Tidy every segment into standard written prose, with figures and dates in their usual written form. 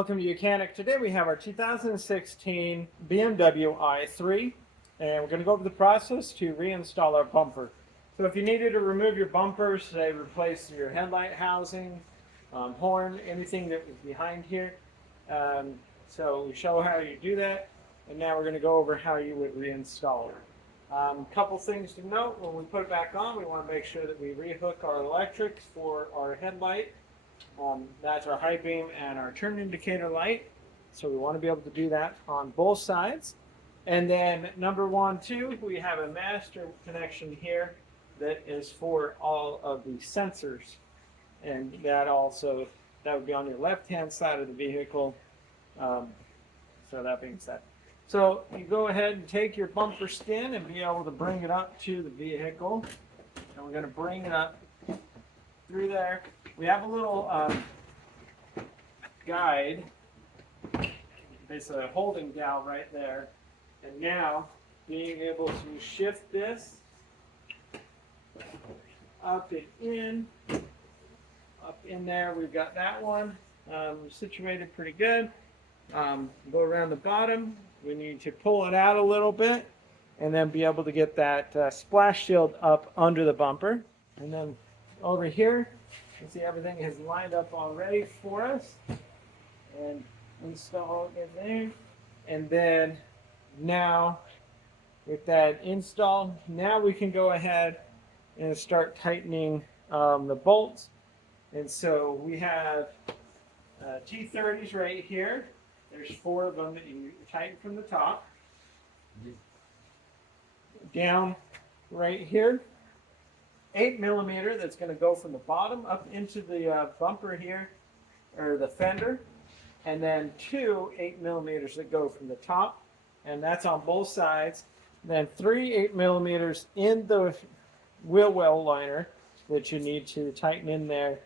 Welcome to Mechanic. Today we have our 2016 BMW i3 and we're going to go over the process to reinstall our bumper. So if you needed to remove your bumpers, say replace your headlight housing, horn, anything that was behind here. So we show how you do that, and now we're going to go over how you would reinstall it. Couple things to note: when we put it back on, we want to make sure that we rehook our electrics for our headlight. That's our high beam and our turn indicator light. So we want to be able to do that on both sides. And then number 1, 2, we have a master connection here that is for all of the sensors. And that would be on your left-hand side of the vehicle. So that being said. So you go ahead and take your bumper skin and be able to bring it up to the vehicle. And we're going to bring it up through there. We have a little guide, basically a holding dowel right there. And now, being able to shift this up and up in there, we've got that one situated pretty good. Go around the bottom. We need to pull it out a little bit and then be able to get that splash shield up under the bumper. And then over here, you see everything is lined up already for us, and install it in there. And then now with that install, now we can go ahead and start tightening the bolts. And so we have T30s right here. There's 4 of them that you tighten from the top down right here. 8mm that's going to go from the bottom up into the bumper here, or the fender, and then 2 8mm that go from the top, and that's on both sides. Then 3 8mm in the wheel well liner that you need to tighten in there,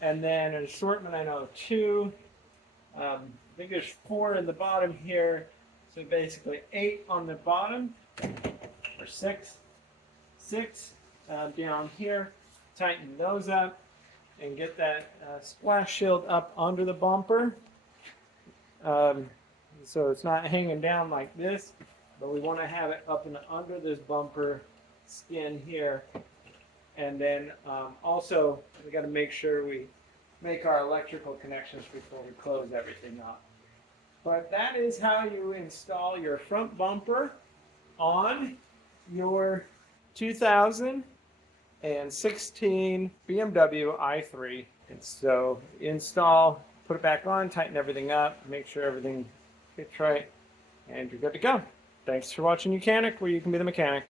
and then an assortment, I know 2, I think there's 4 in the bottom here, so basically 8 on the bottom, or 6 down here. Tighten those up and get that splash shield up under the bumper, so it's not hanging down like this, but we want to have it up and under this bumper skin here. And then also we got to make sure we make our electrical connections before we close everything up. But that is how you install your front bumper on your 2016 BMW i3. And so install, put it back on, tighten everything up, make sure everything fits right, and you're good to go. Thanks for watching Mechanic, where you can be the mechanic.